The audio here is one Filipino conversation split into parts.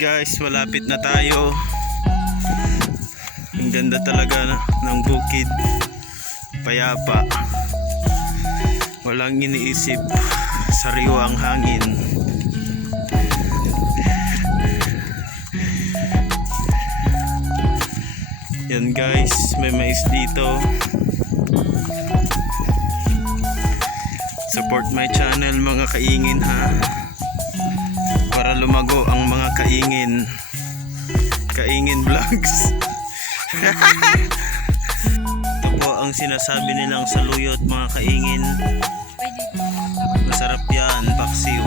Guys, malapit na tayo. Ang ganda talaga ng bukid. Payapa. Walang iniisip. Sariwa ang hangin. Yan guys, may mais dito. Support my channel mga kaingin ha. Para lumago ang mga kaingin. Kaingin vlogs. Ito po ang sinasabi nilang saluyot mga kaingin. Masarap yan, paksiw.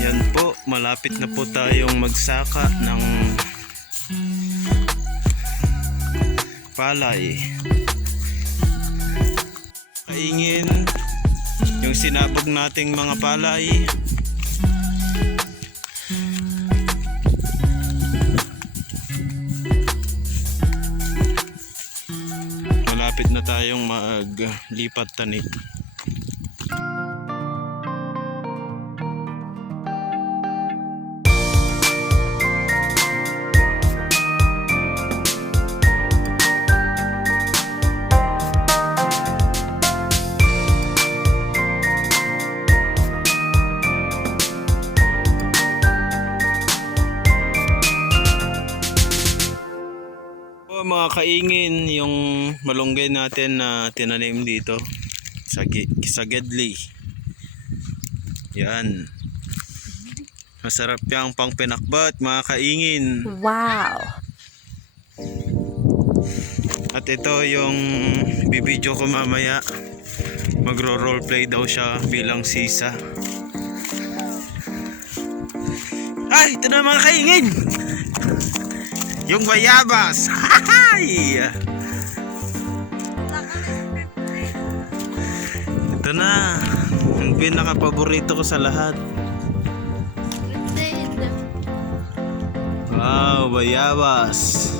Yan po, malapit na po tayong magsaka ng palay. Kaingin yung sinabog nating mga palay. Malapit na tayong maglipat tani. Mga kaingin, yung malunggay natin na tinanim dito sa Gedli. Yan. Masarap yung pang pinakbat mga kaingin. Wow! At ito yung bibidyo ko mamaya. Magro-roleplay daw siya bilang sisa. Ay! Ito na mga kaingin! Yung bayabas! Ito na ang pinaka-paborito ko sa lahat. Wow, bayabas.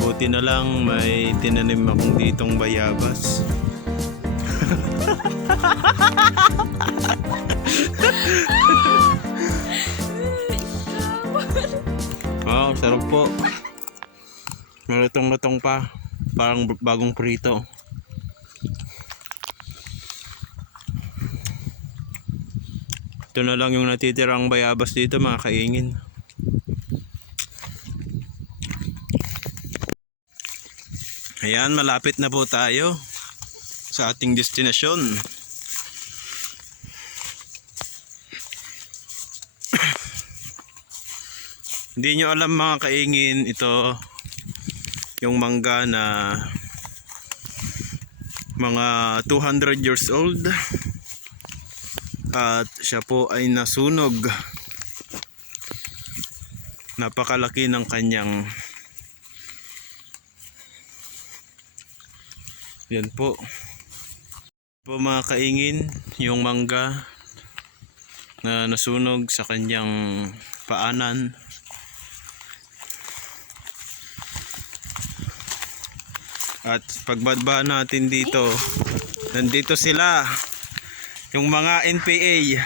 Buti na lang may tinanim akong ditong bayabas. Wow, sarap po. Malutong-lutong pa. Parang bagong prito. Ito na lang yung natitirang bayabas dito mga kaingin. Ayan, malapit na po tayo sa ating destinasyon. Hindi nyo alam mga kaingin, ito yung mangga na mga 200 years old at siya po ay nasunog. Napakalaki ng kanyang, yan po mga kaingin, yung mangga na nasunog sa kanyang paanan. At pagbaba natin dito, nandito sila, yung mga NPA.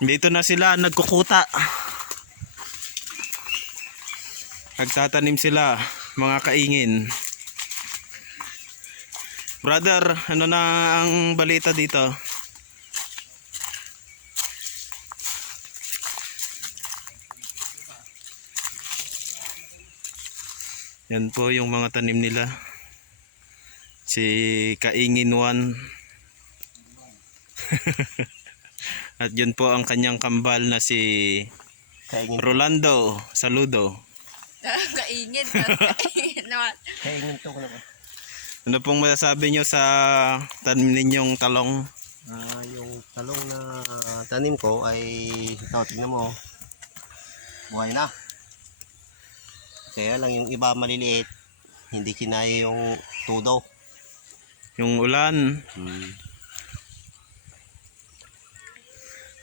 Dito na sila nagkukuta. Nagtatanim sila, mga kaingin. Brother, ano na ang balita dito? Yan po yung mga tanim nila. Si Kaingin 1. At yun po ang kanyang kambal na si Kaingin. Rolando. Saludo. Kaingin. Kaingin naman. Kaingin to ko naman. Ano pong masasabi nyo sa tanim ninyong talong? Yung talong na tanim ko ay tingnan mo. Buhay na. Kaya lang yung iba maliliit, hindi kinaya yung tudo. Yung ulan.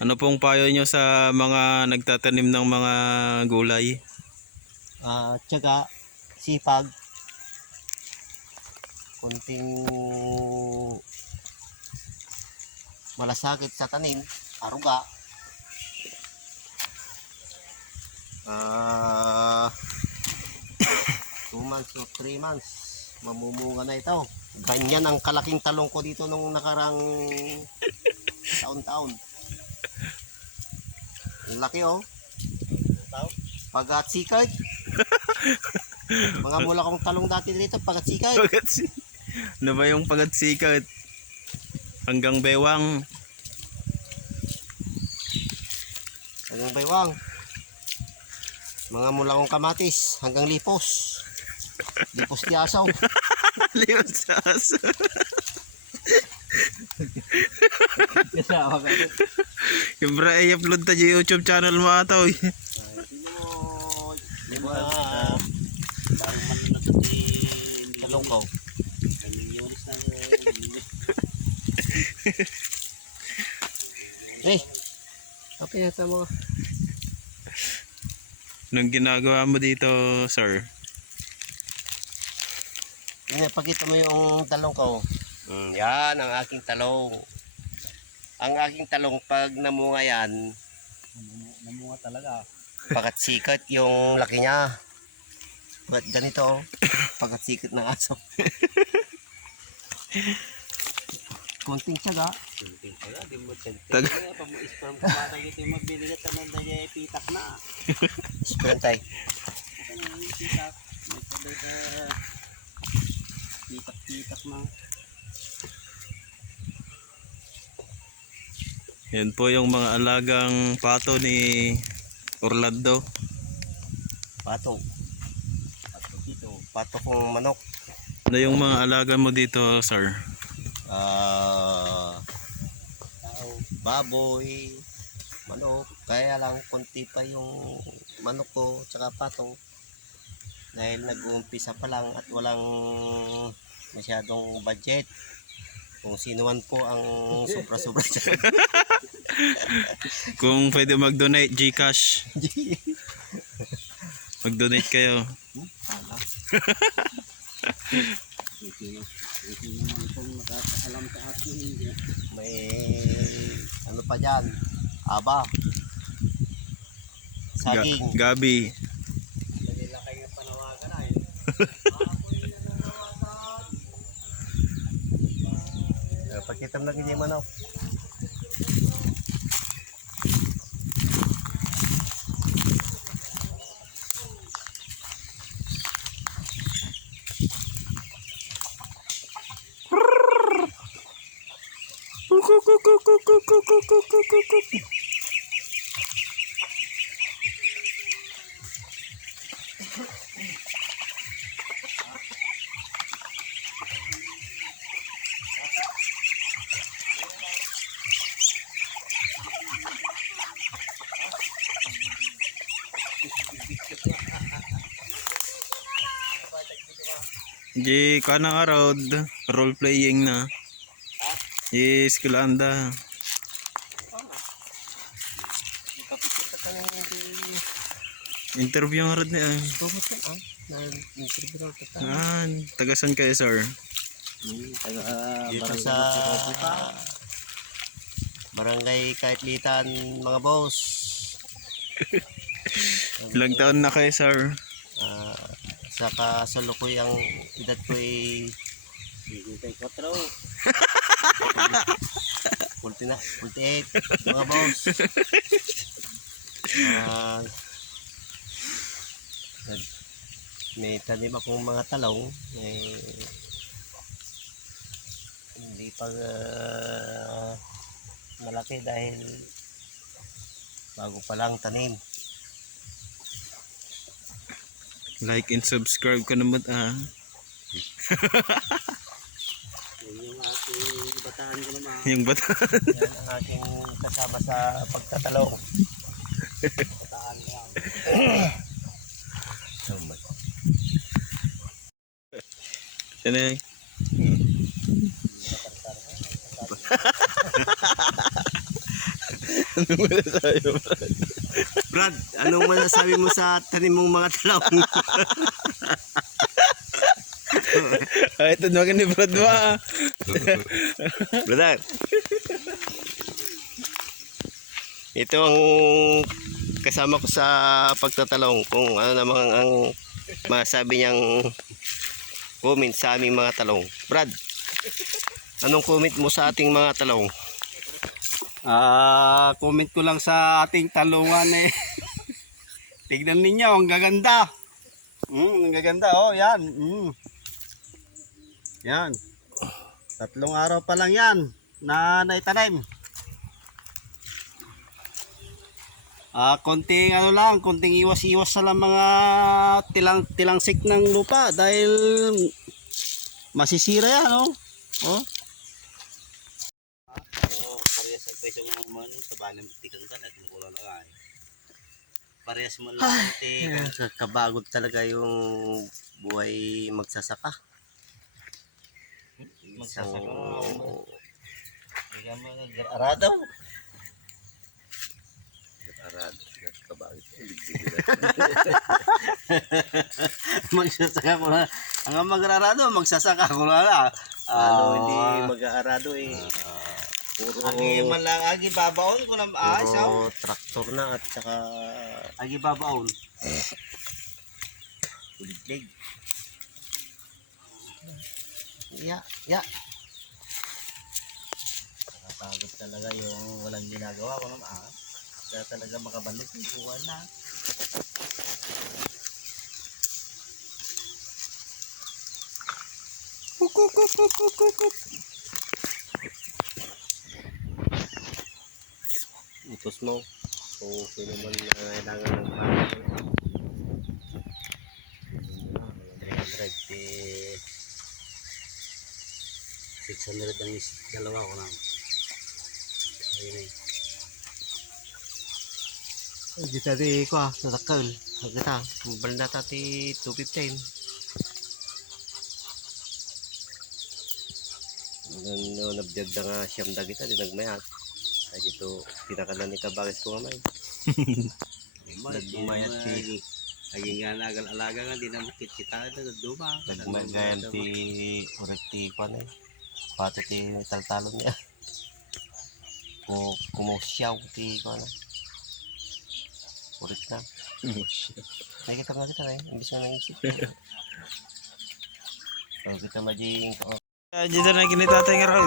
Ano pong payo nyo sa mga nagtatanim ng mga gulay? Tsaka sipag, konting malasakit sa tanim, aruga. 2 months o 3 months, mamumunga na ito. Ganyan ang kalaking talong ko dito nung nakarang taon-taon. Ang laki oh. Pagat-sikad. Mga mula kong talong dati dito, pagat-sikad. Pagatsi. Ano ba yung pagatsikot? Hanggang bewang. Hanggang baywang. Mga mula kong kamatis, hanggang lipos. Lipos di asaw. Liwan sa aso. Yung bra ay upload ta sa YouTube channel mo ato. Diba? Talong ko. Eh, okay na mo. Anong ginagawa mo dito, sir? Pakita mo yung talong ko. Yan ang aking talong. Ang aking talong pag namunga yan, namunga talaga. Pagkat-sikat yung laki niya. Pagkat ganito, pagkat-sikat ng aso. Konting tiyaga. Kunting pala, di mo Tag- pag mo isparm ka mata ito yung mabiligat na nandaya pitak na. Sprintay. Ano yung pitak? May pala ka pitak na. Yan po yung mga alagang pato ni Orlando. Pato. Pato dito. Pato kong manok. Ano yung mga alaga mo dito, sir? Baboy, manok. Kaya lang konti pa yung manok ko tsaka pato. Dahil nag-uumpisa pa lang at walang masyadong budget. Kung sino man po ang sobra-sobra dyan. Kung pwede mag-donate Gcash, mag-donate kayo. Ito naman kung nakakaalam sa akin. May ano pa dyan, aba, saging. Gabi. Kanila kayo panawagan ay. Pagkita mo lang yung manok. Di ka na nga road, role playing na. Yes, kulanda. Interview nga road niya. Tagasan kayo, sir. Dito sa Barangay Kaitlitan, mga boss. Ilang taon na kayo, sir? Sa kasalukuyang edad ko ay 54. 48, mga boss. May tanim akong mga talong. Hindi pa malaki dahil bago pa lang tanim. Like and subscribe ka naman Yan yung ating bataan ko naman. Yung bata. Yan ang aking kasama sa pagtatalong. Bataan ko lang. Yan na. Anong masasabi mo? Brad, anong masasabi mo sa tanim mong mga talong? Tadwagan ni Brad mo ah. Brother. Ito ang kasama ko sa pagtatalong kung ano namang ang masabi niyang comment sa aming mga talong. Brad, anong comment mo sa ating mga talong? Comment ko lang sa ating talungan eh. Tignan ninyo, ang gaganda. Ang gaganda, oh, yan. Yan. 3 araw pa lang yan na naitanim. Konting ano lang, konting iwas-iwas sa lang mga tilangsik ng lupa dahil masisira yan, oh. Oh. Parehas ang presyo ng mga sa balang tikang ka na kinukulang na nga eh. Parehas mo lang Kabagod talaga yung buhay magsasaka. magsasaka. So, Hindi ka mag-arado. kabagod. Magsasaka ko na. Ang mag-arado, magsasaka ko na. Hindi mag-aarado eh. Puro, Agi man lang, agi babaon ko na puro traktor na at saka Agi babaon. uliglig. Ya. Nakapagod talaga yung walang ginagawa ko naman. Kaya talaga makabalik yung buwan na. Ipos mo. Kung sino man na kailangan ng pangit. 600 ang dalawa ko na. Ayun eh. Kita di ko natakal. Kita, mobile na tati 215. Ano, nabjag na nga siyam da kita, di nagmayat. Ay dito, pinakalan ni Kabagis ko nga may. Nagbumayat si Laging nga alaga nga, di na makit kita. Nagduma. Nagmayan ti urik ti ko na eh. Pato ti taltalon niya. Kumusyaw ti ko na. Urik na. Ay kita nga kita na eh. Imbis na naisip. Kalau kita majing ko. Dito na kinitatay nga raw.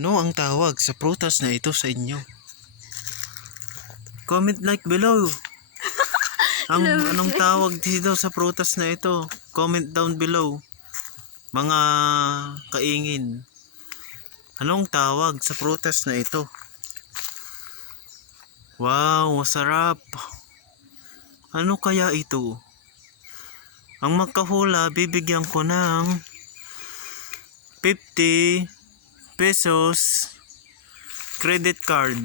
Ano ang tawag sa prutas na ito sa inyo? Comment like below. Anong tawag dito sa prutas na ito? Comment down below. Mga kaingin. Anong tawag sa prutas na ito? Wow, masarap. Ano kaya ito? Ang magkahula, bibigyan ko ng 50 pesos credit card.